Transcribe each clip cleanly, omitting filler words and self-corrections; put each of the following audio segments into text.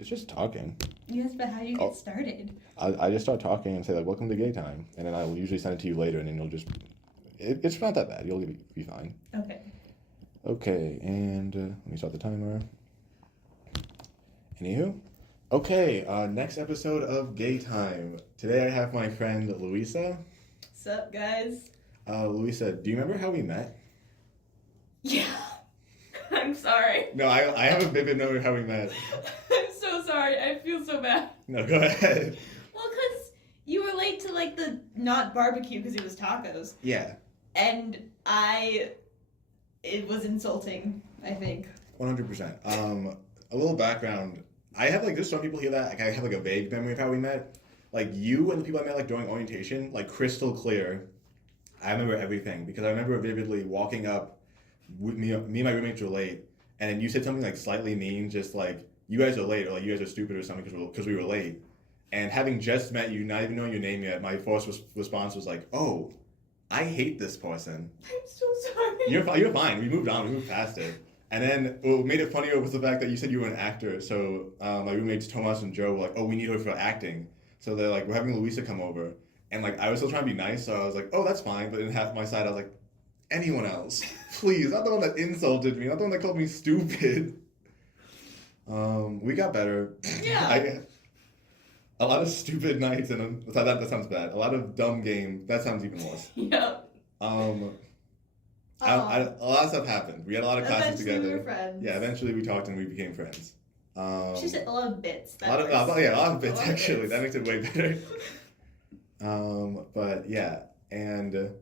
It's just talking. Yes, but how do you get started? I just start talking and say like, "Welcome to Gay Time," and then I'll usually send it to you later, and then you'll just. It's not that bad. You'll be fine. Okay. Okay, and let me start the timer. Anywho, okay. Next episode of Gay Time. Today I have my friend Louisa. What's up, guys? Louisa, do you remember how we met? Yeah. I'm sorry. No, I have a vivid memory of how we met. I'm so sorry. I feel so bad. No, go ahead. Well, because you were late to, like, the not barbecue because it was tacos. Yeah. And it was insulting, I think. 100%. A little background. I have, like, there's some people here that, like, I have, like, a vague memory of how we met. Like, you and the people I met, like, during orientation, like, crystal clear. I remember everything because I remember vividly walking up. Me and my roommates were late, and then you said something like slightly mean, just like you guys are late or like you guys are stupid or something because we were late. And having just met you, not even knowing your name yet, my first response was like, "Oh, I hate this person." I'm so sorry. You're fine. We moved on. We moved past it. And then what made it funnier was the fact that you said you were an actor. So my roommates Thomas and Joe were like, "Oh, we need her for acting." So they're like, "We're having Louisa come over." And like I was still trying to be nice, so I was like, "Oh, that's fine." But in half my side, I was like, anyone else, please, not the one that insulted me, not the one that called me stupid. We got better. Yeah. A lot of stupid nights and that sounds bad. A lot of dumb game. That sounds even worse. Yep. A lot of stuff happened. We had a lot of classes Eventually together. we were friends. Yeah, eventually we talked and we became friends. She said a lot of bits. A lot of bits actually. That makes it way better. But yeah, and.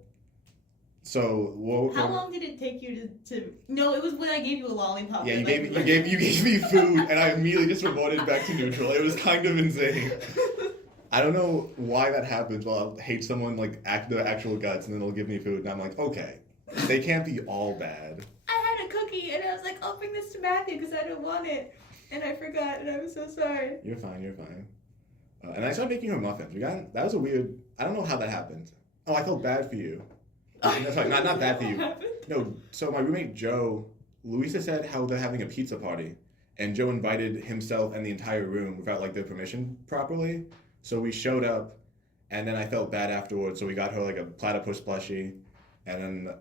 So how long did it take you to? No, it was when I gave you a lollipop. Yeah, you gave me food, and I immediately just reverted back to neutral. It was kind of insane. I don't know why that happens. Well, I'll hate someone like their actual guts, and then they'll give me food, and I'm like, okay, they can't be all bad. I had a cookie, and I was like, I'll bring this to Matthew because I don't want it, and I forgot, and I was so sorry. You're fine. You're fine. And I started making her muffins. That was a weird. I don't know how that happened. Oh, I felt bad for you. That's right, not bad for you. No, so my roommate Joe, Louisa said how they're having a pizza party, and Joe invited himself and the entire room without like their permission properly. So we showed up, and then I felt bad afterwards. So we got her like a platypus plushie, and then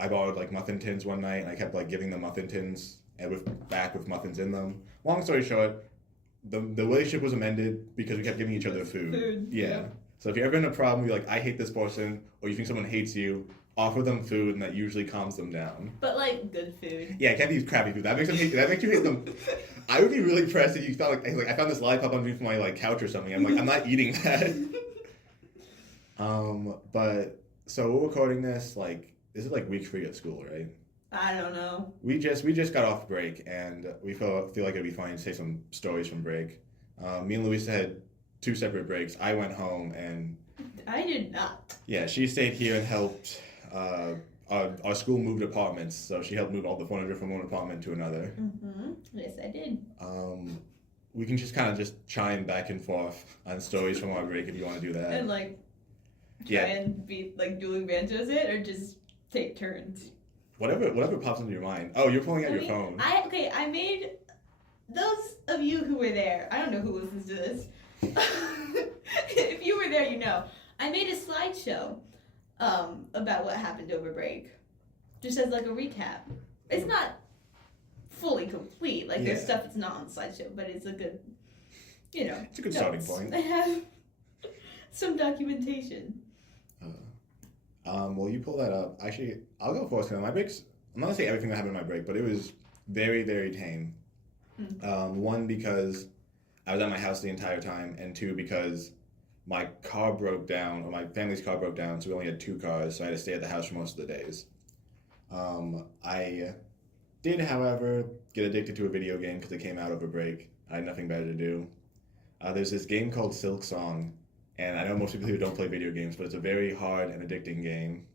I borrowed like muffin tins one night, and I kept like giving them muffin tins and with muffins in them. Long story short, the relationship was amended because we kept giving each other food. Yeah. So if you're ever in a problem, you're like, I hate this person, or you think someone hates you, offer them food, and that usually calms them down. But like good food. Yeah, it can't be crappy food. That makes you hate them. I would be really impressed if you felt like I found this lollipop underneath my like couch or something. I'm like, I'm not eating that. But so we're recording this this is like week 3 at school, right? I don't know. We just got off break, and we feel like it'd be fine to say some stories from break. Me and Louisa had 2 separate breaks. I went home and I did not. Yeah, she stayed here and helped. Our school moved apartments, so she helped move all the furniture from one apartment to another. Mm-hmm. Yes, I did. We can just kind of just chime back and forth on stories from our break if you want to do that. And like try and be like dueling banjos it, or just take turns. Whatever pops into your mind. Oh, you're pulling out your phone. I made those of you who were there. I don't know who listens to this. If you were there, you know. I made a slideshow about what happened over break. Just as like a recap. It's not fully complete. Like there's stuff that's not on the slideshow, but it's a good, It's a good starting point. I have some documentation. Well, you pull that up. Actually, I'll go first. My breaks, I'm not going to say everything that happened in my break, but it was very, very tame. One, because I was at my house the entire time, and 2, because my car broke down, or my family's car broke down, so we only had 2 cars, so I had to stay at the house for most of the days. I did, however, get addicted to a video game because it came out over break. I had nothing better to do. There's this game called Silk Song, and I know most people who don't play video games, but it's a very hard and addicting game.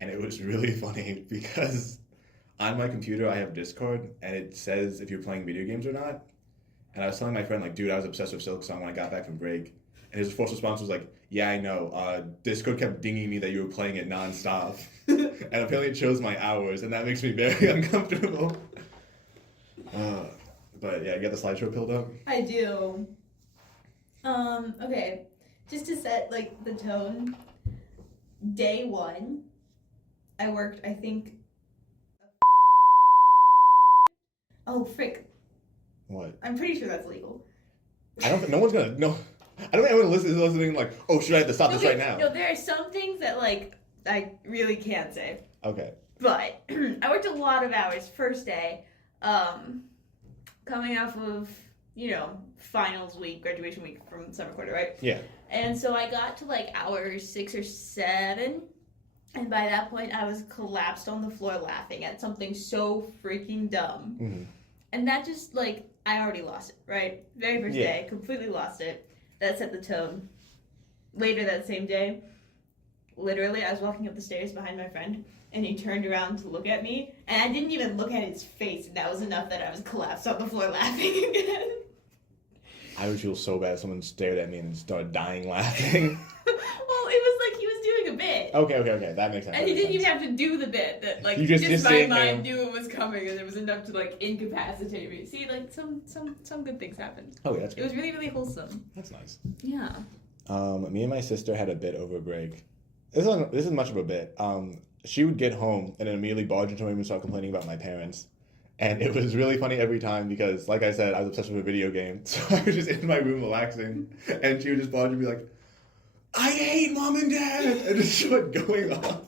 And it was really funny because on my computer I have Discord, and it says if you're playing video games or not. And I was telling my friend, like, dude, I was obsessed with Silk Song when I got back from break. And his first response was like, yeah, I know. Discord kept dinging me that you were playing it nonstop. And apparently it shows my hours, and that makes me very uncomfortable. But yeah, you got the slideshow pulled up? I do. Okay. Just to set, like, the tone. Day 1, I worked, I think... Oh, frick. What? I'm pretty sure that's legal. I don't think, no one's gonna, no. I don't think anyone listening like, oh, should I have to stop this right now? No, there are some things that, like, I really can't say. Okay. But I worked a lot of hours first day, coming off of, finals week, graduation week from summer quarter, right? Yeah. And so I got to like hour 6 or 7, and by that point I was collapsed on the floor laughing at something so freaking dumb. Mm-hmm. And that just, like, I already lost it, right? Very first day, completely lost it. That set the tone. Later that same day, literally, I was walking up the stairs behind my friend, and he turned around to look at me, and I didn't even look at his face, and that was enough that I was collapsed on the floor laughing again. I would feel so bad if someone stared at me and started dying laughing. Well, it was like he was doing a bit. Okay, that makes sense. And he didn't even have to do the bit. That, like, you just my mind him. knew it was coming, and it was enough to, like, incapacitate me. See, like, some good things happened. Oh, yeah, that's good. It was really, really wholesome. That's nice. Yeah. Me and my sister had a bit over break. This isn't much of a bit. She would get home and then immediately barge into my room and start complaining about my parents. And it was really funny every time because, like I said, I was obsessed with a video game. So I was just in my room relaxing, and she would just barge and be like, I hate Mom and Dad! And just start going off.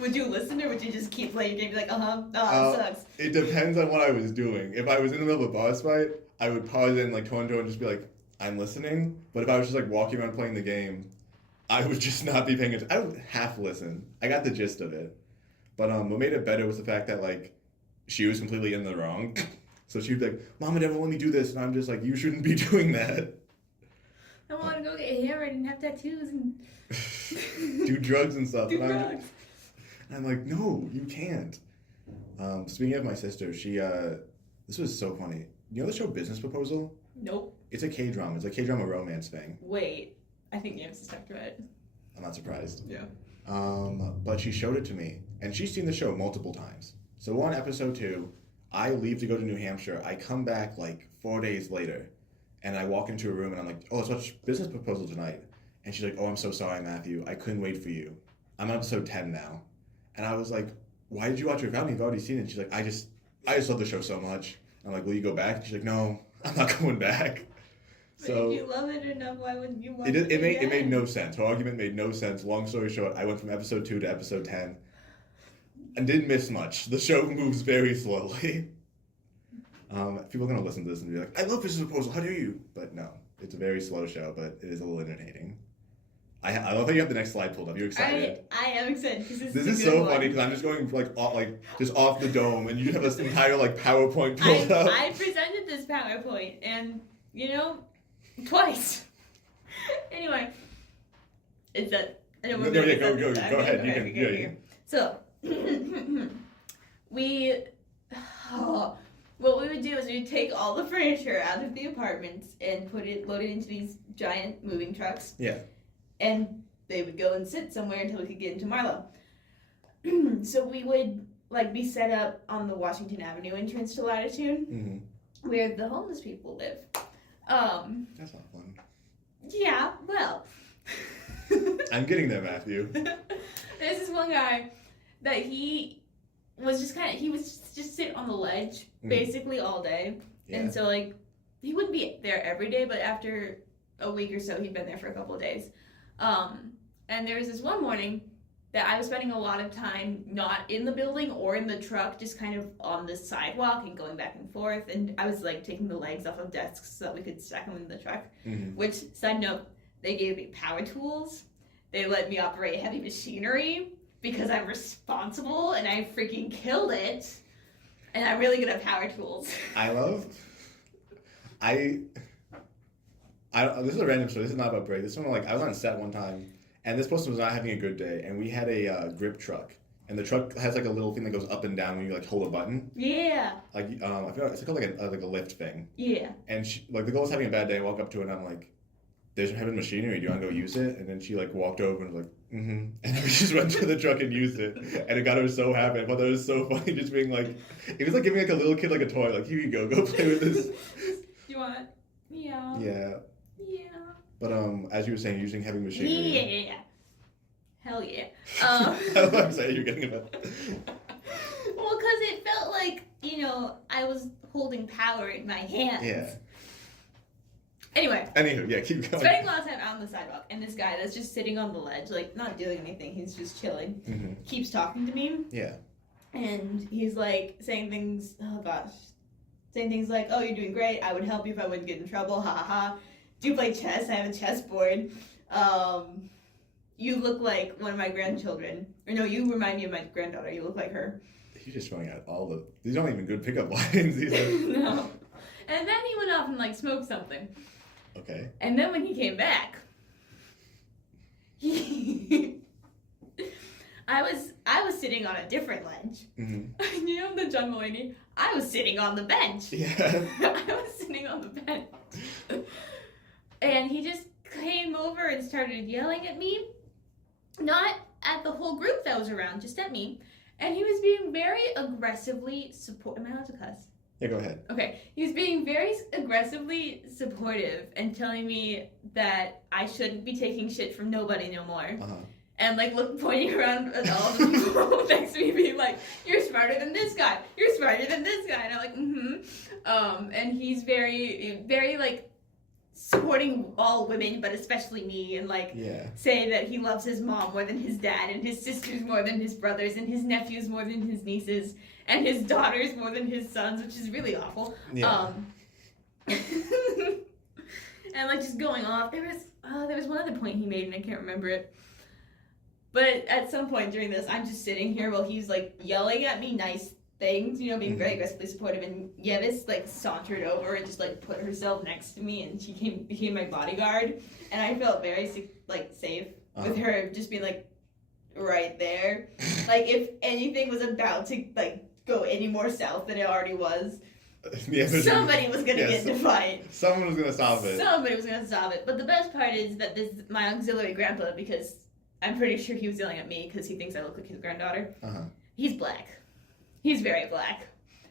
Would you listen, or would you just keep playing your game and be like, that sucks? It depends on what I was doing. If I was in the middle of a boss fight, I would pause and, like, turn to her and just be like, I'm listening. But if I was just, like, walking around playing the game, I would just not be paying attention. I would half listen. I got the gist of it. But what made it better was the fact that, like, she was completely in the wrong. So she'd be like, Mom and Dad won't let me do this. And I'm just like, you shouldn't be doing that. I want to go get hammered and have tattoos and... do drugs and stuff. Do drugs. And I'm like, no, you can't. Speaking of my sister, she, this was so funny. You know the show Business Proposal? Nope. It's a K-drama. It's a K-drama romance thing. Wait. I think James is talked about it. I'm not surprised. Yeah. But she showed it to me. And she's seen the show multiple times. So we're on episode 2. I leave to go to New Hampshire. I come back like 4 days later. And I walk into a room and I'm like, oh, let's watch Business Proposal tonight. And she's like, oh, I'm so sorry, Matthew. I couldn't wait for you. I'm on episode 10 now. And I was like, why did you watch it without me? You've already seen it. And she's like, I just love the show so much. I'm like, will you go back? And she's like, no, I'm not going back. But so if you love it enough, why wouldn't you watch it made no sense. Her argument made no sense. Long story short, I went from episode 2 to episode 10 and didn't miss much. The show moves very slowly. People are going to listen to this and be like, I love Business Proposal, how do you? But no, it's a very slow show, but it is a little entertaining. I love that you have the next slide pulled up. You're excited. I am excited because this is so funny because I'm just going just off the dome and you have this entire PowerPoint pulled up. I presented this PowerPoint and, twice. Anyway, it's that. I don't remember. Go ahead. You can. So, what we would do is we would take all the furniture out of the apartments and load it into these giant moving trucks. Yeah. And they would go and sit somewhere until we could get into Marlow. So we would be set up on the Washington Avenue entrance to Latitude, where the homeless people live. That's not fun. Yeah, well. I'm getting there, Matthew. There's this one guy that he was just sit on the ledge basically all day. Yeah. And so he wouldn't be there every day, but after a week or so he'd been there for a couple of days. And there was this one morning that I was spending a lot of time not in the building or in the truck, just kind of on the sidewalk and going back and forth. And I was taking the legs off of desks so that we could stack them in the truck. Which, side note, they gave me power tools. They let me operate heavy machinery because I'm responsible and I freaking killed it. And I'm really good at power tools. This is a random story. This is not about break. This one, I was on set one time, and this person was not having a good day, and we had a grip truck, and the truck has a little thing that goes up and down when you hold a button. Yeah. I forgot it's called a lift thing. Yeah. And she, the girl was having a bad day. I walk up to her and I'm like, there's heavy machinery. Do you want to go use it? And then she like walked over and was like, mm-hmm. And we just went to the truck and used it. And it got her so happy. I thought that was so funny, just being like, it was like giving like a little kid like a toy. Like, here you go play with this. Do you want? Yeah. Yeah. Yeah. But as you were saying, using heavy machinery. Yeah. Hell yeah. I'm saying you're getting about. Well, because it felt like, I was holding power in my hands. Yeah. Anyway. Anywho, yeah, keep going. Spending a lot of time out on the sidewalk, and this guy that's just sitting on the ledge, like, not doing anything, he's just chilling, keeps talking to me. Yeah. And he's, like, saying things like, oh, you're doing great, I would help you if I wouldn't get in trouble, ha ha ha. Do you play chess? I have a chessboard. You look like one of my grandchildren. Or no, you remind me of my granddaughter, you look like her. You're just throwing out all the... These aren't even good pickup lines. These are... No. And then he went off and, like, smoked something. Okay. And then when he came back, I was sitting on a different ledge. Mm-hmm. You know the John Mulaney? I was sitting on the bench. Yeah. I was sitting on the bench. And he just came over and started yelling at me. Not at the whole group that was around, just at me. And he was being very aggressively Am I allowed to cuss? Yeah, go ahead. Okay. He was being very aggressively supportive and telling me that I shouldn't be taking shit from nobody no more. Uh-huh. And, like, pointing around at all the people next to me being like, you're smarter than this guy. You're smarter than this guy. And I'm like, mm-hmm. And he's very, very, like, supporting all women, but especially me, and like say that he loves his mom more than his dad, and his sisters more than his brothers, and his nephews more than his nieces, and his daughters more than his sons, which is really awful. Yeah. And like just going off. There was one other point he made, and I can't remember it. But at some point during this, I'm just sitting here while he's like yelling at me nice things, being very aggressively supportive, and Yevis like sauntered over and just like put herself next to me, and she became my bodyguard, and I felt very safe with her just being like right there. Like if anything was about to like go any more south than it already was, somebody was gonna get in a fight. Someone was gonna solve it. Somebody was gonna solve it. But the best part is that this is my auxiliary grandpa, because I'm pretty sure he was yelling at me because he thinks I look like his granddaughter. He's black. He's very black,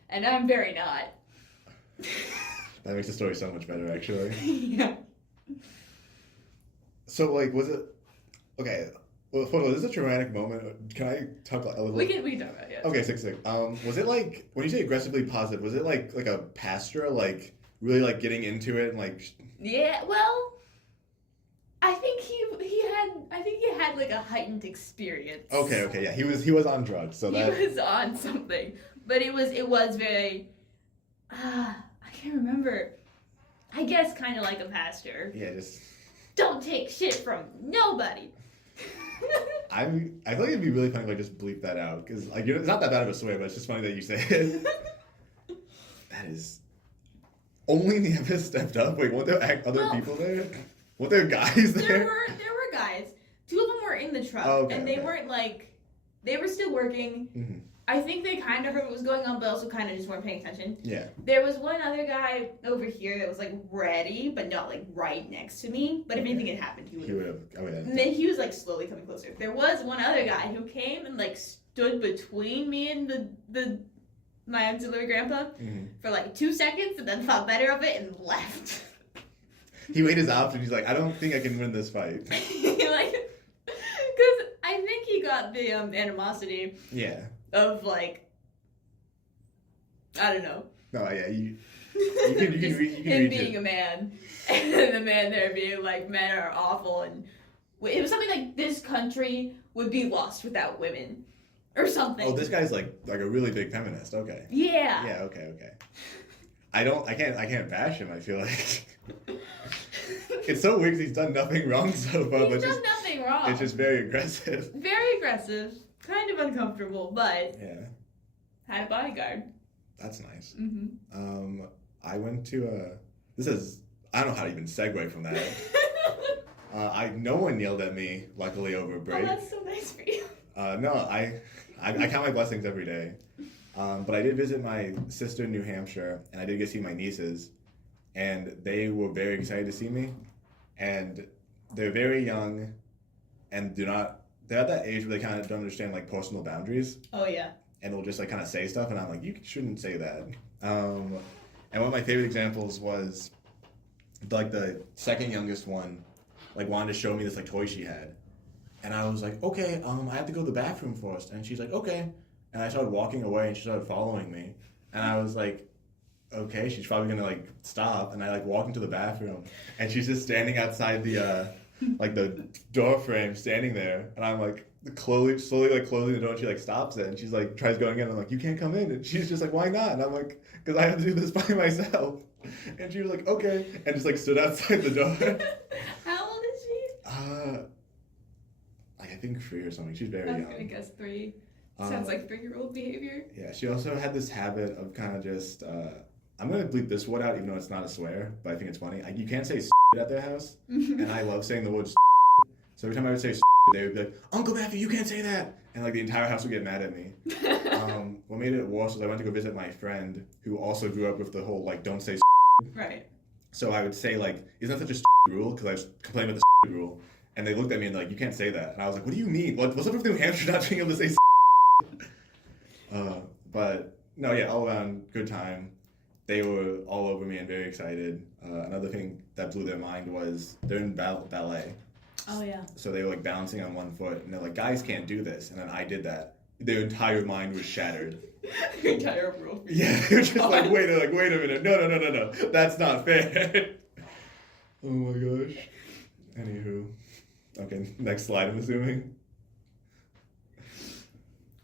and I'm very not. That makes the story so much better, actually. Yeah. So, like, was it... Okay, well, hold on, this is a traumatic moment. Can I talk a little... We can talk about it, yeah. Okay, sick. Was it, like, when you say aggressively positive, was it, like a pastor, like, really, like, getting into it and, like... Yeah, well... I think he had like a heightened experience. Okay, yeah. He was on drugs, so that he was on something. But it was very I can't remember. I guess kind of like a pastor. Yeah, just don't take shit from nobody. I feel like it'd be really funny if I just bleep that out, because like it's not that bad of a swear, but it's just funny that you say it. That is only Nevis stepped up. Wait, weren't there other people there? Were there guys there? There were guys. Two of them were in the truck, and they weren't like, they were still working. Mm-hmm. I think they kind of heard what was going on, but also kind of just weren't paying attention. Yeah. There was one other guy over here that was like ready, but not like right next to me. But if anything had happened, he would have. Oh yeah. And then he was like slowly coming closer. There was one other guy who came and like stood between me and my auxiliary grandpa for like 2 seconds, and then thought better of it and left. He weighed his options. He's like, I don't think I can win this fight. Because I think he got the animosity. Yeah. Of like, I don't know. No, yeah, you can him being a man, and the man there being like, men are awful, and it was something like this country would be lost without women, or something. Oh, this guy's like a really big feminist. Okay. Yeah. Yeah. Okay. I can't bash him. I feel like it's so weird because he's done nothing wrong so far. He's done nothing wrong. It's just very aggressive. Very aggressive. Kind of uncomfortable, but had a bodyguard. That's nice. Mm-hmm. I went to I don't know how to even segue from that. No one yelled at me, luckily, over break. Oh, that's so nice for you. No, I count my blessings every day. But I did visit my sister in New Hampshire, and I did get to see my nieces, and they were very excited to see me. and they're very young, and they're at that age where they kind of don't understand like personal boundaries. Oh yeah. And they'll just like kind of say stuff, and I'm like, you shouldn't say that. And one of my favorite examples was like the second youngest one, like wanted to show me this like toy she had, and I was like, okay, I have to go to the bathroom first, and she's like, okay, and I started walking away, and she started following me, and I was like, okay, she's probably gonna like stop, and I like walk into the bathroom, and she's just standing outside the like the door frame, standing there, and I'm like slowly like closing the door, and she like stops it, and she's like tries going in, and I'm like, you can't come in, and she's just like, why not? And I'm like, because I have to do this by myself, and she was like, okay, and just like stood outside the door. How old is she? Like I think 3 or something. She's very young. I was gonna guess 3. Sounds like 3-year-old behavior. Yeah, she also had this habit of kind of just. I'm gonna bleep this word out, even though it's not a swear, but I think it's funny. You can't say at their house, and I love saying the word. So every time I would say, they would be like, Uncle Matthew, you can't say that, and like the entire house would get mad at me. What made it worse was I went to go visit my friend who also grew up with the whole like don't say. Right. So I would say like, isn't that such a rule? Because I was complaining about the rule, and they looked at me and like, you can't say that, and I was like, what do you mean? What's up with New Hampshire not being able to say? But no, yeah, all around good time. They were all over me and very excited. Another thing that blew their mind was they're in ballet. Oh yeah. So they were like balancing on one foot, and they're like, guys can't do this. And then I did that. Their entire mind was shattered. Your entire world. Yeah, they're just like, wait a minute. No. That's not fair. Oh my gosh. Anywho. Okay, next slide, I'm assuming.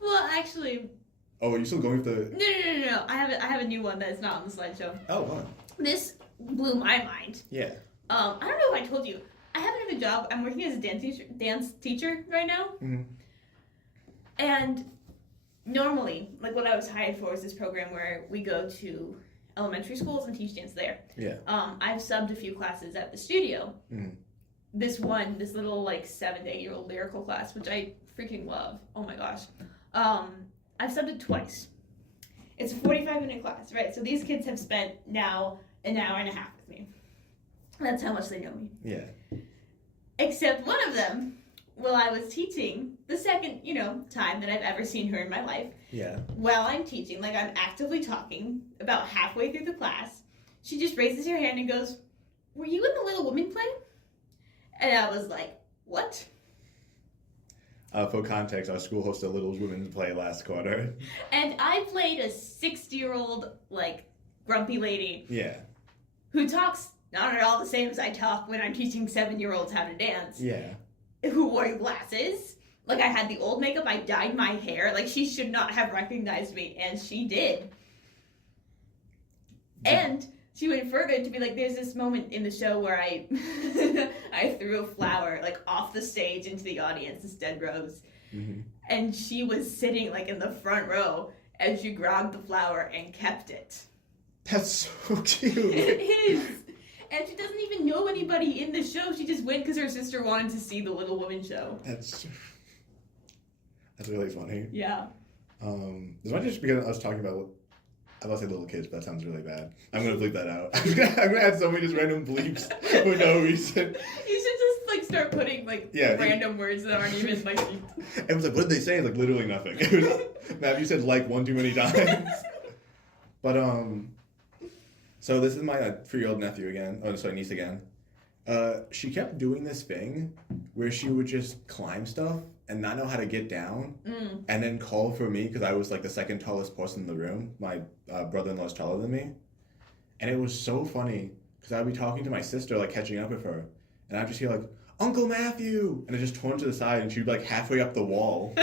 Well, actually. Oh, are you still going with the... No. I have a new one that is not on the slideshow. Oh, wow. This blew my mind. Yeah. I don't know if I told you. I happen to have a job. I'm working as a dance teacher right now. Mm-hmm. And normally, like what I was hired for is this program where we go to elementary schools and teach dance there. Yeah. I've subbed a few classes at the studio. Mm-hmm. This little like 7 to 8 year old lyrical class, which I freaking love. Oh my gosh. I've subbed it twice. It's a 45-minute class, right? So these kids have spent now an hour and a half with me. That's how much they know me. Yeah. Except one of them, while I was teaching, the second, time that I've ever seen her in my life. Yeah. While I'm teaching, like I'm actively talking, about halfway through the class, she just raises her hand and goes, "Were you in the Little Women play?" And I was like, "What?" For context, our school hosted a Little Women's play last quarter. And I played a 60-year-old, like, grumpy lady. Yeah. Who talks not at all the same as I talk when I'm teaching 7-year-olds how to dance. Yeah. Who wore glasses. Like, I had the old makeup, I dyed my hair. Like, she should not have recognized me, and she did. And she went further to be like, there's this moment in the show where I I threw a flower, like, off the stage into the audience, this dead rose. Mm-hmm. And she was sitting, like, in the front row as she grabbed the flower and kept it. That's so cute. It is. And she doesn't even know anybody in the show. She just went because her sister wanted to see the Little Women show. That's really funny. Yeah. This might just because I was talking about... I was about to say little kids, but that sounds really bad. I'm going to bleep that out. I'm going to add so many just random bleeps for no reason. You should just, like, start putting, like, random words that aren't even, like... It was like, what did they say? It's like, literally nothing. It was, Matthew said, like, one too many times. But, so this is my 3-year-old nephew again. Oh, sorry, niece again. She kept doing this thing where she would just climb stuff and not know how to get down, and then call for me because I was like the second tallest person in the room. My brother-in-law's taller than me, and it was so funny because I'd be talking to my sister, like catching up with her, and I'd just hear like, "Uncle Matthew," and I just turn to the side, and she'd be like halfway up the wall,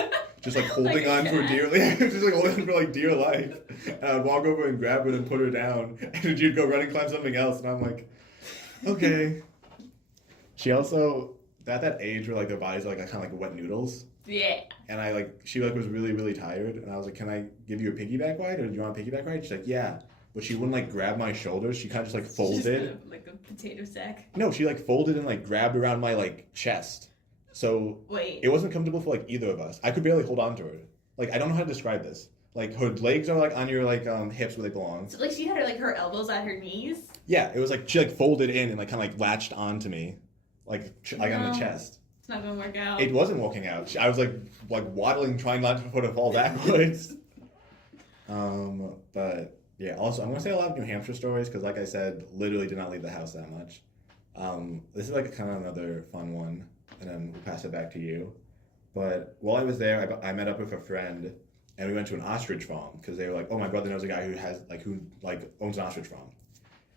just like holding on for dear, just like holding on for like dear life. And I'd walk over and grab her and put her down, and she'd go run and climb something else, and I'm like, okay. She also, at that age where like their bodies are like kind of like wet noodles. Yeah. And she was really, really tired. And I was like, can I give you a piggyback ride? Or do you want a piggyback ride? She's like, yeah. But she wouldn't like grab my shoulders. She kind of just like folded. Just kind of like a potato sack. No, she like folded and like grabbed around my like chest. So it wasn't comfortable for like either of us. I could barely hold on to her. Like, I don't know how to describe this. Like, her legs are like on your like hips where they belong. So like she had her elbows at her knees? Yeah, it was like she like folded in and like kind of like latched onto me. like on the chest. It's not gonna work out. It wasn't working out. I was like waddling, trying not for her to fall backwards. But yeah, also I'm gonna say a lot of New Hampshire stories because, like I said, literally did not leave the house that much. This is like kind of another fun one, and then we'll pass it back to you. But while I was there, I met up with a friend, and we went to an ostrich farm because they were like, "Oh, my brother knows a guy who owns an ostrich farm."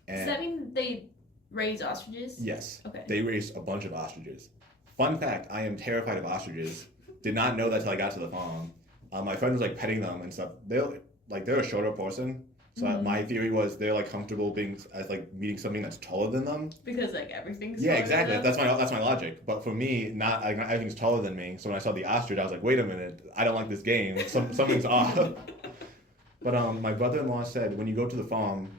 And does that mean they raise ostriches? yes. Okay. They raised a bunch of ostriches. Fun fact: I am terrified of ostriches. Did not know that till I got to the farm. My friend was like petting them and stuff. They're a shorter person, so my theory was they're like comfortable being meeting something that's taller than them. Because like everything's yeah, taller exactly. than them. That's my logic. But for me, not everything's taller than me. So when I saw the ostrich, I was like, wait a minute, I don't like this game. Something's off. But my brother-in-law said when you go to the farm,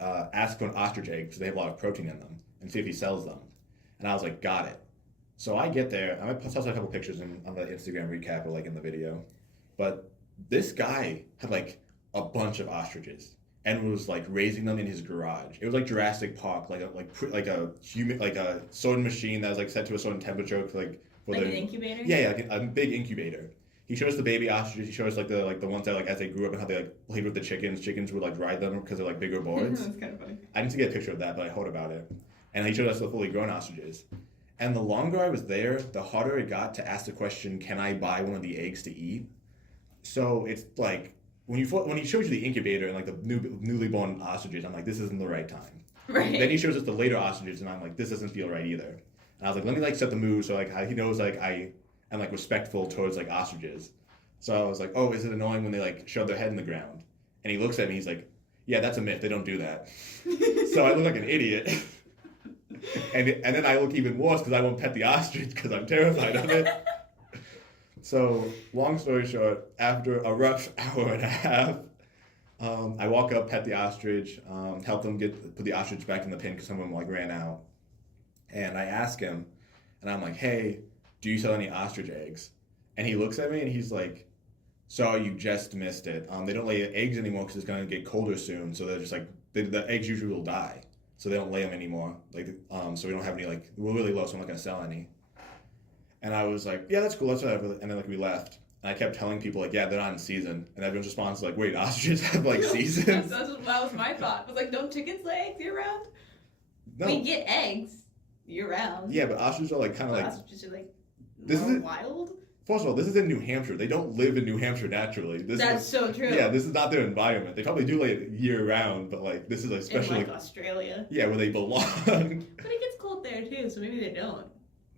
ask for an ostrich egg because they have a lot of protein in them, and see if he sells them. And I was like, got it. So I get there. I might post a couple pictures on the Instagram recap or like in the video. But this guy had like a bunch of ostriches and was like raising them in his garage. It was like Jurassic Park, like a sewing machine that was like set to a certain temperature, like an incubator. Yeah, like a big incubator. He showed us the baby ostriches. He showed us like the ones that like as they grew up and how they like played with the chickens. Chickens would like ride them because they're like bigger boards. That's kind of funny. I didn't get a picture of that, but I heard about it. And he showed us the fully grown ostriches. And the longer I was there, the harder it got to ask the question, can I buy one of the eggs to eat? So it's like, when he shows you the incubator and like the newly born ostriches, I'm like, this isn't the right time. Right. Then he shows us the later ostriches, and I'm like, this doesn't feel right either. And I was like, let me like set the mood so like he knows like I am like respectful towards like ostriches. So I was like, oh, is it annoying when they like shove their head in the ground? And he looks at me, he's like, yeah, that's a myth. They don't do that. So I look like an idiot. And then I look even worse because I won't pet the ostrich because I'm terrified of it. So, long story short, after a rough hour and a half, I walk up, pet the ostrich, help them put the ostrich back in the pen because someone like ran out. And I ask him, and I'm like, hey, do you sell any ostrich eggs? And he looks at me and he's like, sorry, you just missed it. They don't lay eggs anymore because it's going to get colder soon. So they're just like, the eggs usually will die. So they don't lay them anymore. So we don't have any, like, we're really low, so I'm not going to sell any. And I was like, yeah, that's cool, that's whatever. And then, like, we left. And I kept telling people, like, yeah, they're not in season. And everyone's response was like, wait, ostriches have, like, seasons? That was my thought. I was like, don't chickens lay eggs year-round? No. We get eggs year-round. Yeah, but ostriches are, like, kind of like... Ostriches are, like, this more is wild? First of all, this is in New Hampshire. They don't live in New Hampshire naturally. That's so true. Yeah, this is not their environment. They probably do, like, year-round, but, like, this is, like, especially... In, like, Australia. Yeah, where they belong. But it gets cold there, too, so maybe they don't.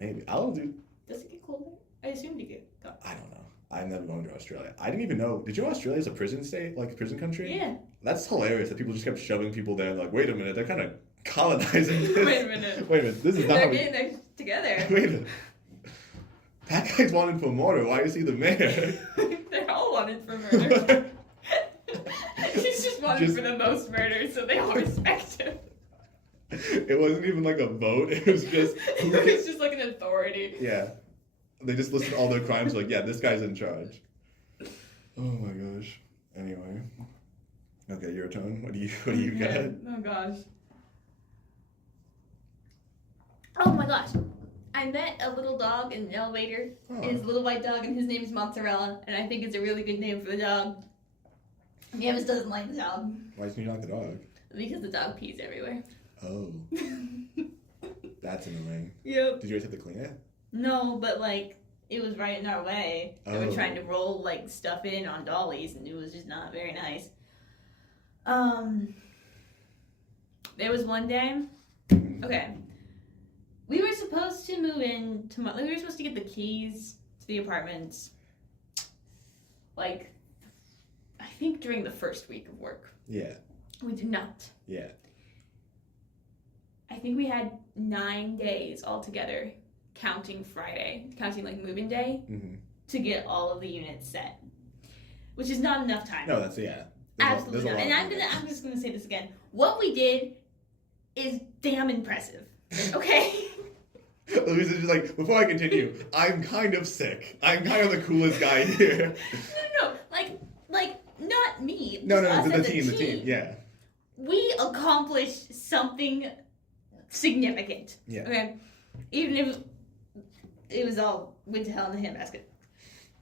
Maybe. I'll do... Does it get cold there? I assumed it get cold. I don't know. I'm never going to Australia. I didn't even know. Did you know Australia's a prison state? Like a prison country? Yeah. That's hilarious that people just kept shoving people there. Like, wait a minute, they're kind of colonizing this. Wait a minute. Wait a minute, this is not They're getting there together. Wait a minute. That guy's wanted for murder. Why is he the mayor? They're all wanted for murder. He's just wanted for the most murders, so they all respect him. It wasn't even like a vote. It was just... It was just like an authority. Yeah. They just listed all their crimes like, yeah, this guy's in charge. Oh my gosh. Anyway. Okay, your turn. What do you got? Oh gosh. Oh my gosh. I met a little dog in an elevator. Oh. His little white dog, and his name is Mozzarella, and I think it's a really good name for the dog. Yavis doesn't like the dog. Why didn't you like the dog? Because the dog pees everywhere. Oh. That's annoying. Yep. Did you guys have to clean it? No, but like it was right in our way. They were Oh. trying to roll like stuff in on dollies, and it was just not very nice. There was one day. Okay, we were supposed to move in tomorrow. We were supposed to get the keys to the apartments. Like, I think during the first week of work. Yeah. We did not. Yeah. I think we had 9 days altogether, counting Friday, counting like moving day, to get all of the units set, which is not enough time. No, that's yeah. Absolutely not. And I'm just gonna say this again. What we did is damn impressive. Okay. Louisa's just like, before I continue, I'm kind of sick. I'm kind of the coolest guy here. No, like not me. No, just us the as a team, yeah. We accomplished something significant. Yeah. Okay. Even if it was all went to hell in the handbasket.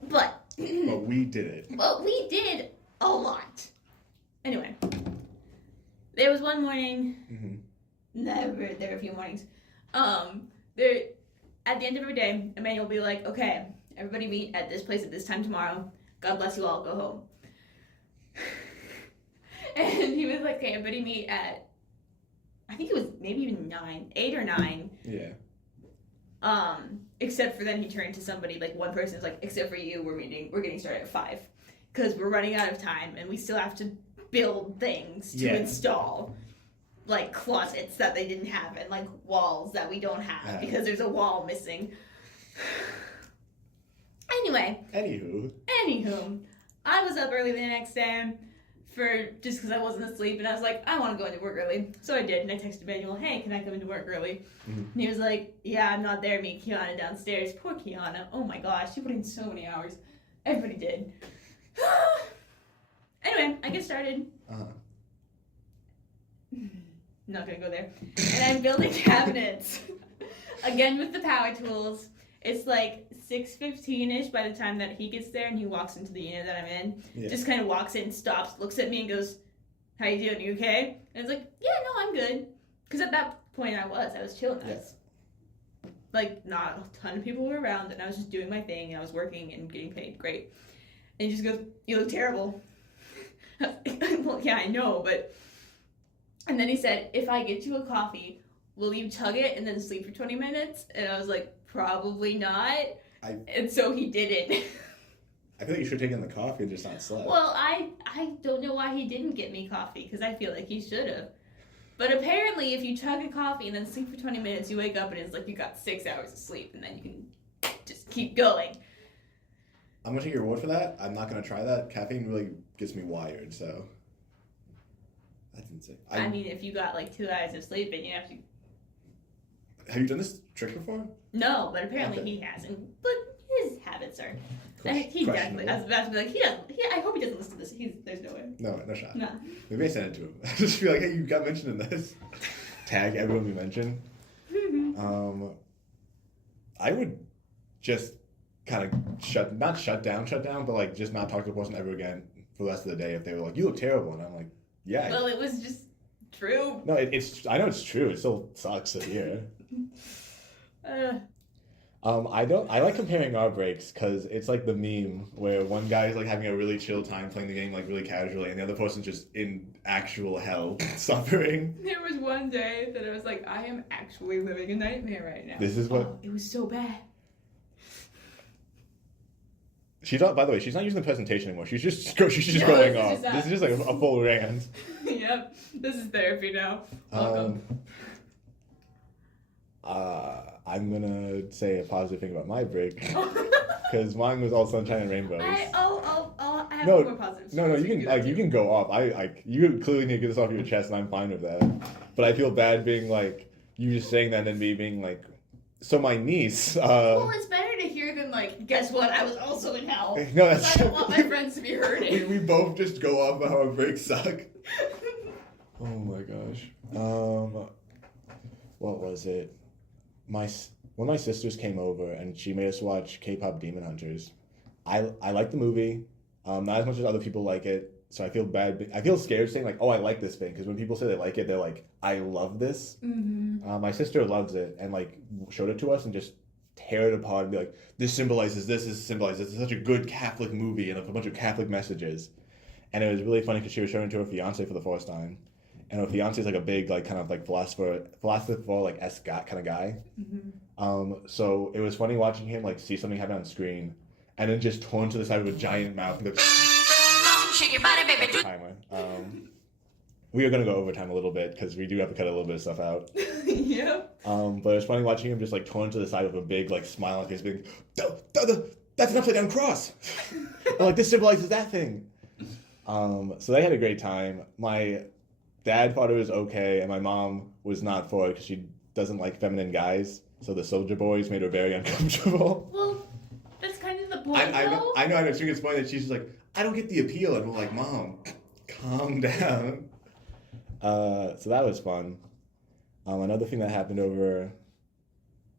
But we did it. But we did a lot. Anyway, there was one morning. There were a few mornings. There, at the end of every day, Emmanuel will be like, "Okay, everybody meet at this place at this time tomorrow. God bless you all. Go home." And he was like, "Okay, everybody meet at." I think it was maybe even 8 or 9. Yeah. Except for then he turned to somebody, like one person was like, "Except for you, we're getting started at 5. Because we're running out of time and we still have to build things to install. Like closets that they didn't have and like walls that we don't have because there's a wall missing." Anyway. Anywho, I was up early the next day just because I wasn't asleep, and I was like, I want to go into work early. So I did, and I texted Manuel, "Hey, can I come into work early?" And he was like, "Yeah, I'm not there. Meet Kiana downstairs." Poor Kiana. Oh my gosh, she put in so many hours. Everybody did. Anyway, I get started. Not gonna go there. And I'm building cabinets. Again with the power tools. It's like 6:15ish by the time that he gets there and he walks into the unit that I'm in. Yeah. Just kind of walks in, stops, looks at me and goes, "How you doing? You okay?" And it's like, "Yeah, no, I'm good." Because at that point I was chilling. Like, not a ton of people were around and I was just doing my thing and I was working and getting paid. Great. And he just goes, "You look terrible." Well, yeah, I know, but... And then he said, "If I get you a coffee, will you chug it and then sleep for 20 minutes? And I was like, "Probably not." And so he didn't. I feel like you should have taken the coffee and just not slept. Well, I don't know why he didn't get me coffee, because I feel like he should have. But apparently, if you chug a coffee and then sleep for 20 minutes, you wake up and it's like you got 6 hours of sleep, and then you can just keep going. I'm going to take your word for that. I'm not going to try that. Caffeine really gets me wired, so... That's insane. I mean, if you got like 2 hours of sleep and you have to... Have you done this trick before? No, but apparently he hasn't. But his habits are... He definitely... I was about to be like, I hope he doesn't listen to this. There's no way. No shot. No. Maybe I send it to him. I just feel like, hey, you got mentioned in this. Tag everyone we mentioned. I would just kind of not shut down, but like just not talk to the person ever again for the rest of the day if they were like, "You look terrible," and I'm like, "Yeah." Well, it was just true. No, I know it's true. It still sucks to hear. I like comparing our breaks because it's like the meme where one guy is like having a really chill time playing the game like really casually, and the other person's just in actual hell suffering. There was one day that I was like, I am actually living a nightmare right now. This is what it was so bad. By the way, she's not using the presentation anymore. She's just going off. This is just like a full rant. Yep, this is therapy now. Welcome. I'm gonna say a positive thing about my break because mine was all sunshine and rainbows. I have more positives. No, you can go off. You clearly need to get this off your chest, and I'm fine with that. But I feel bad being like you just saying that and then me being like, so my niece. Well, it's better to hear than like, guess what? I was also in hell. No, that's. I don't want my friends to be hurting. We both just go off about how our breaks suck. Oh my gosh. What was it? One of my sisters came over and she made us watch K-pop Demon Hunters. I like the movie, not as much as other people like it, so I feel bad. I feel scared saying like, "Oh, I like this thing," because when people say they like it, they're like, "I love this." Mm-hmm. My sister loves it and like showed it to us and just tear it apart and be like, "This symbolizes this. This symbolizes this. It's such a good Catholic movie and a bunch of Catholic messages." And it was really funny because she was showing it to her fiance for the first time. And her fiance is like a big, like, kind of like philosopher, like kind of guy. Mm-hmm. So it was funny watching him like see something happen on screen, and then just turn to the side with a giant mouth and go. Shake your body, baby. Timer. We are gonna go overtime a little bit because we do have to cut a little bit of stuff out. Yep. But it was funny watching him just like turn to the side with a big like smile on his face, being, "That's an upside down cross." Like, this symbolizes that thing. So they had a great time. My dad thought it was okay, and my mom was not for it because she doesn't like feminine guys. So the soldier boys made her very uncomfortable. Well, that's kind of the point, though. I know. She gets funny that she's just like, "I don't get the appeal," and we're like, "Mom, calm down." So that was fun. Another thing that happened over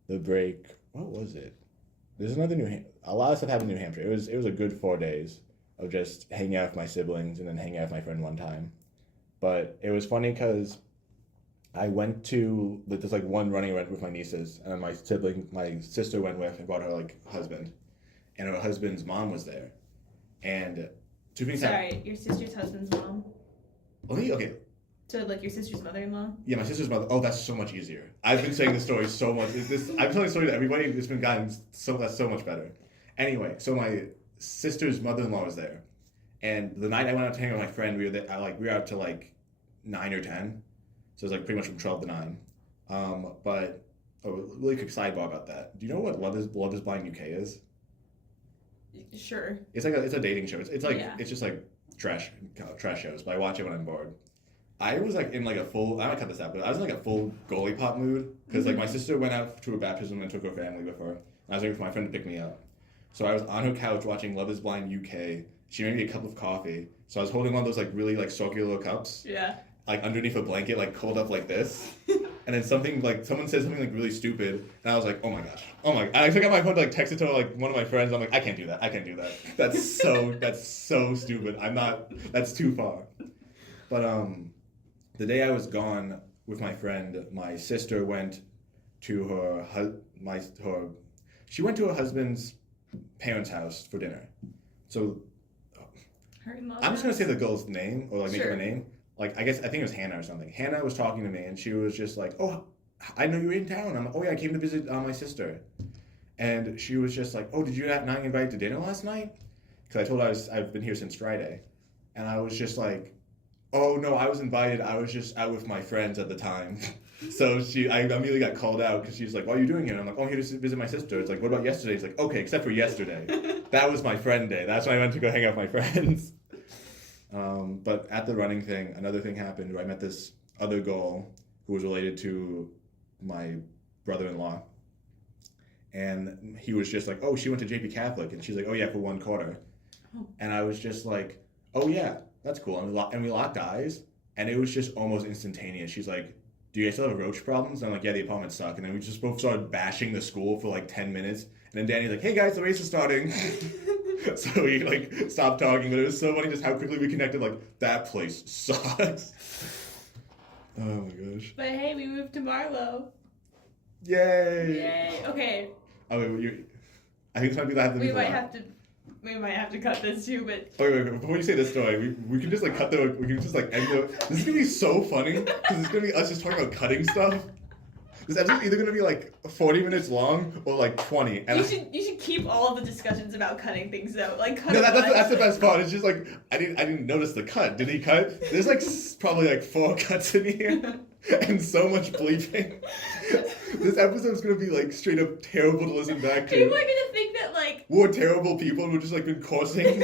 the break. What was it? There's another a lot of stuff happened in New Hampshire. It was a good 4 days of just hanging out with my siblings and then hanging out with my friend one time. But it was funny because I went to there's like one running event with my nieces, and my sister went with and brought her like husband, and her husband's mom was there, and two things. Sorry, your sister's husband's mom. Okay. So like your sister's mother-in-law. Yeah, my sister's mother. Oh, that's so much easier. I've been saying this story so much. I'm telling the story to everybody. It's been gotten that's so much better. Anyway, so my sister's mother-in-law was there, and the night I went out to hang out with my friend, we were out to like 9 or 10. So it was like pretty much from 12 to 9. But a really quick sidebar about that. Do you know what Love is Blind UK is? Sure. It's a dating show. It's like yeah. It's just like trash shows. But I watch it when I'm bored. I was like in like a full. I might cut this out, but I was in like a full goalie pop mood because like my sister went out to a baptism and took her family with her. And I was waiting for my friend to pick me up. So I was on her couch watching Love is Blind UK. She made me a cup of coffee. So I was holding one of those like really like circular cups. Yeah. Like underneath a blanket, like curled up like this, and then someone said something like really stupid, and I was like, oh my gosh, I took out my phone to like text it to like one of my friends. I'm like, I can't do that. That's so stupid. That's too far. But the day I was gone with my friend, my sister went to she went to her husband's parents' house for dinner. So I'm just gonna say the girl's name or like make up a name. Like, I think it was Hannah or something. Hannah was talking to me, and she was just like, oh, I know you're in town. I'm like, oh, yeah, I came to visit my sister. And she was just like, oh, did you not get invited to dinner last night? Because I told her I've been here since Friday. And I was just like, oh, no, I was invited. I was just out with my friends at the time. So I immediately got called out because she's like, what are you doing here? And I'm like, oh, I'm here to visit my sister. It's like, what about yesterday? It's like, okay, except for yesterday. That was my friend day. That's when I went to go hang out with my friends. But at the running thing, another thing happened where I met this other girl who was related to my brother-in-law. And he was just like, oh, she went to JP Catholic. And she's like, oh, yeah, for 1 quarter. Oh. And I was just like, oh, yeah, that's cool. And we locked eyes. And it was just almost instantaneous. She's like, do you guys still have roach problems? And I'm like, yeah, the apartments suck. And then we just both started bashing the school for like 10 minutes. And then Danny's like, hey, guys, the race is starting. So we like stopped talking, but it was so funny just how quickly we connected. Like, that place sucks. Oh my gosh. But hey, we moved to Marlow. Yay! Okay. Oh wait, I think this might be the we might have to cut this too, but wait. Before you say this story, we can just like we can just like end the. This is gonna be so funny because it's gonna be us just talking about cutting stuff. This episode's either gonna be like 40 minutes long or like 20. And you should keep all of the discussions about cutting things out. Like no, that's the best part. It's just like I didn't notice the cut. Did he cut? There's like probably like 4 cuts in here and so much bleeping. This episode's gonna be like straight up terrible to listen back to. People are gonna think that like we're terrible people who just like been cursing.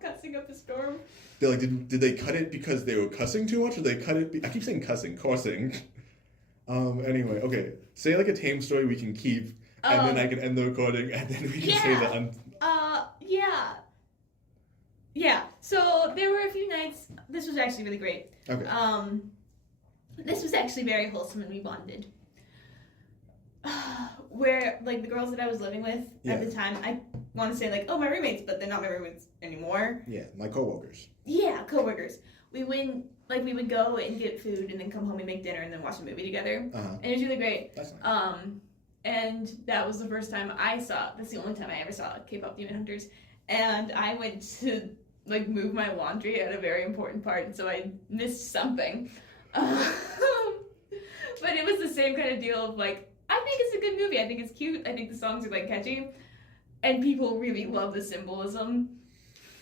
Cussing up a storm. They're like, did they cut it because they were cussing too much, or they cut it? I keep saying cursing. Anyway, okay. Say like a tame story we can keep, and then I can end the recording, and then we can say the Yeah. So there were a few nights. This was actually really great. Okay. This was actually very wholesome, and we bonded. Where like the girls that I was living with at the time, I want to say like, oh, my roommates, but they're not my roommates anymore. Yeah, my coworkers. Yeah, coworkers. We would go and get food and then come home and make dinner and then watch a movie together. And it was really great. That's nice. And that was the first time that's the only time I ever saw K-pop Demon Hunters. And I went to like move my laundry at a very important part, and so I missed something. But it was the same kind of deal of like, I think it's a good movie. I think it's cute. I think the songs are like catchy. And people really love the symbolism.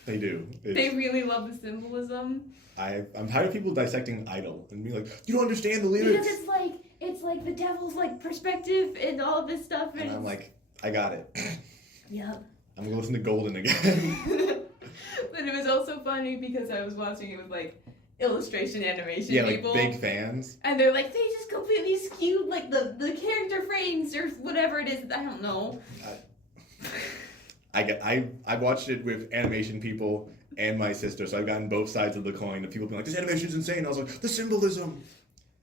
They do. They really love the symbolism. I'm tired of people dissecting Idol and being like, you don't understand the lyrics. Because it's like the devil's like perspective and all of this stuff. And I'm like, I got it. Yep. I'm gonna listen to Golden again. But it was also funny because I was watching it with like illustration animation people. Yeah, like big fans. And they're like, they just completely skewed like the character frames or whatever it is. I don't know. I watched it with animation people and my sister, so I've gotten both sides of the coin of people being like, this animation's insane. I was like, the symbolism.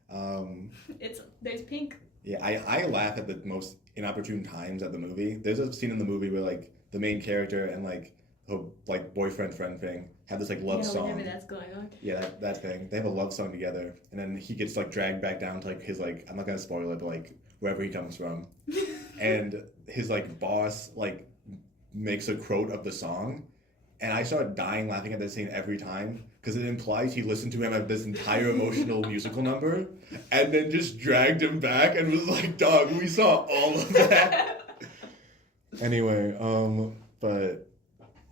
There's pink. Yeah, I laugh at the most inopportune times at the movie. There's a scene in the movie where like the main character and like her like boyfriend friend thing have this like love song. Whenever that's going on. Yeah, that thing. They have a love song together, and then he gets like dragged back down to like his like I'm not gonna spoil it, but like wherever he comes from, and his like boss like makes a quote of the song, and I start dying laughing at that scene every time because it implies he listened to him at this entire emotional musical number, and then just dragged him back and was like, "Dog, we saw all of that." Anyway, but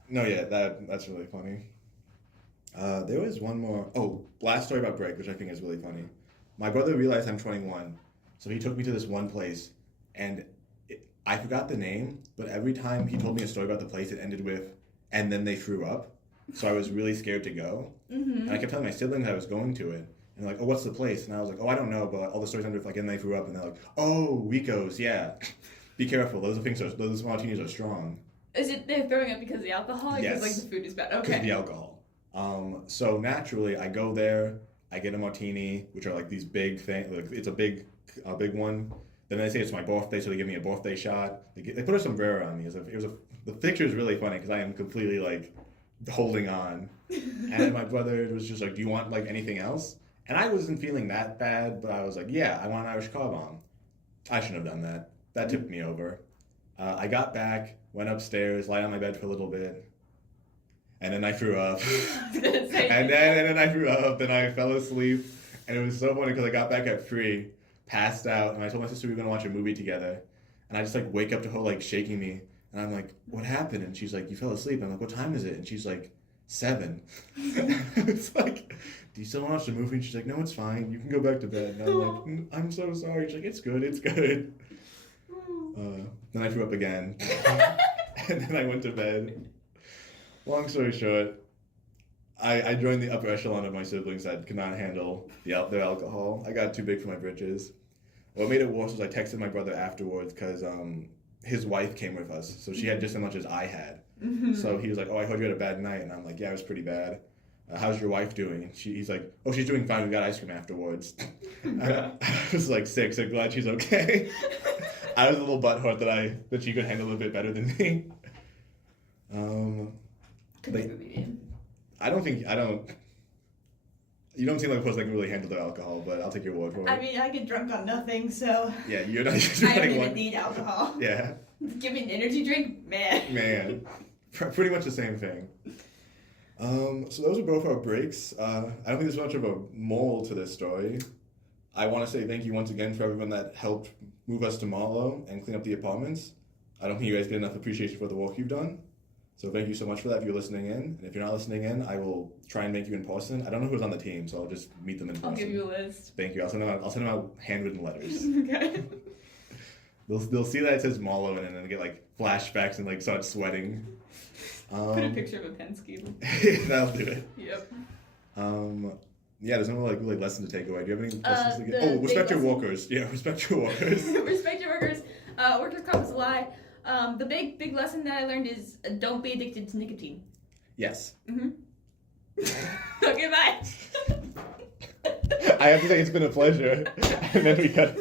no, yeah, that's really funny. There was one more. Oh, last story about Greg, which I think is really funny. My brother realized I'm 21, so he took me to this one place, and I forgot the name, but every time he told me a story about the place, it ended with, and then they threw up. So I was really scared to go. Mm-hmm. And I kept telling my siblings I was going to it. And they're like, oh, what's the place? And I was like, oh, I don't know, but all the stories ended with, like, and they threw up. And they're like, oh, Rico's, yeah. Be careful. Those martinis are strong. Is it they're throwing up because of the alcohol? Or yes. because, like, the food is bad? Okay. Because of the alcohol. So naturally, I go there, I get a martini, which are, like, these big things. Like, it's a big one. Then they say it's my birthday, so they give me a birthday shot. They put a sombrero on me. The picture is really funny because I am completely like holding on. And my brother was just like, "Do you want like anything else?" And I wasn't feeling that bad, but I was like, "Yeah, I want an Irish car bomb." I shouldn't have done that. That tipped me over. I got back, went upstairs, lied on my bed for a little bit, and then I threw up. and then I threw up, and I fell asleep, and it was so funny because I got back at 3. Passed out, and I told my sister we were gonna watch a movie together, and I just like wake up to her like shaking me, and I'm like, what happened? And she's like, you fell asleep. And I'm like, what time is it? And she's like, 7. It's like, do you still want to watch the movie? And she's like, no, it's fine, you can go back to bed. And I'm like, I'm so sorry. She's like, it's good. Then I threw up again, and then I went to bed. Long story short, I joined the upper echelon of my siblings that could not handle their alcohol. I got too big for my britches. What made it worse was I texted my brother afterwards because his wife came with us, so she had just as much as I had. Mm-hmm. So he was like, oh, I heard you had a bad night. And I'm like, yeah, it was pretty bad. How's your wife doing? And he's like, oh, she's doing fine. We got ice cream afterwards. I was like sick, so glad she's okay. I was a little butthurt that she could handle it a bit better than me. You don't seem like a person that can really handle their alcohol, but I'll take your word for it. I mean, I get drunk on nothing, so... Yeah, you're not... I don't even need alcohol. Yeah. Give me an energy drink? Man. Pretty much the same thing. So those are both our breaks. I don't think there's much of a moral to this story. I want to say thank you once again for everyone that helped move us to Marlow and clean up the apartments. I don't think you guys get enough appreciation for the work you've done. So thank you so much for that if you're listening in. And if you're not listening in, I will try and make you in person. I don't know who's on the team, so I'll just meet them in person. I'll give you a list. Thank you. I'll send them out handwritten letters. Okay. They'll see that it says Marlow and then get like flashbacks and like start sweating. Put a picture of a Penske. That'll do it. Yep. Yeah, there's no like really lesson to take away. Do you have any lessons to get? Respect your workers. Yeah, respect your workers. Respect your workers. Workers' comp is a lie. The big lesson that I learned is don't be addicted to nicotine. Yes. Mm-hmm. Okay, bye. I have to say it's been a pleasure. And then we cut.